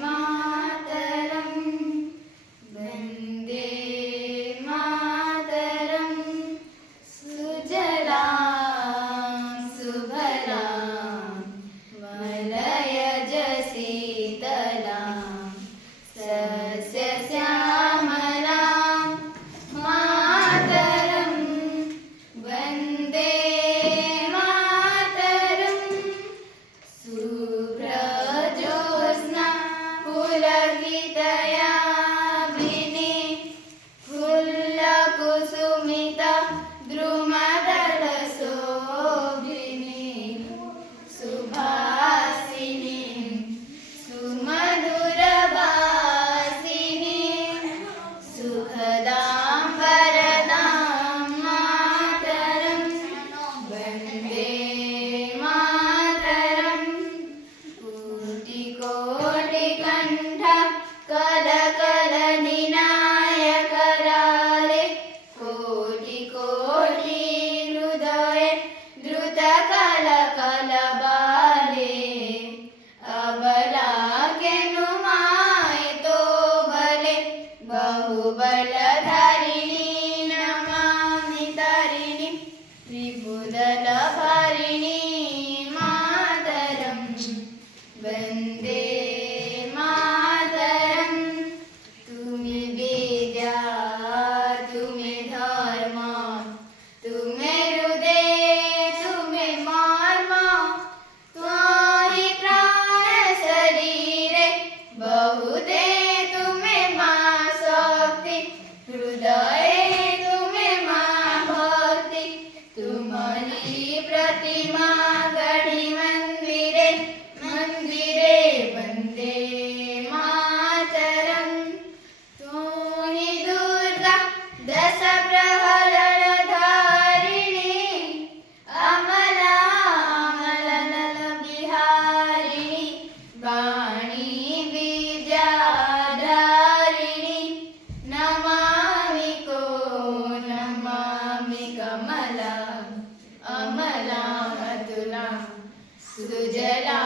मातरं वन्दे मातरं सुजलां सुफलां मलयज शीतलां सस्यश्यामलां मातरं वन्दे मातरं शुभ्रज्योत्स्ना पुलकितयामिनी फुल्लकुसुमिता द्रुमदलशोभिनी सुभासिनी सुमधुरभासिनी सुखदां वरदां मातरं वन्दे मातरं कोटिकोटिकण्ठ कलकलनिनायकराले कोटिकोटि हृदये द्रुतकलकलबाले अबला केनुमायितो बले बहुबलधारिणी नमामि तारिणीं त्रिभुवनधारिणी मातरं वन्दे मातरं तुम्ही विद्या तुम्ही धर्म तुम्ही हृदय तुम्ही मर्म त्वयि प्राण शरीरे बहुदे तुम्ही मा शक्ति हृदये तुम्ही मा भक्ति तुम्हारी प्रतिमा गढी मंदिरे मंदिरे वन्दे मातरं त्वयि दुर्गा दश प्रहरणधारिणी अमला अमलनलविहारिणी वाणी विद्याधारिणी नमामि को नमामि कमला अमला अतुला सुजला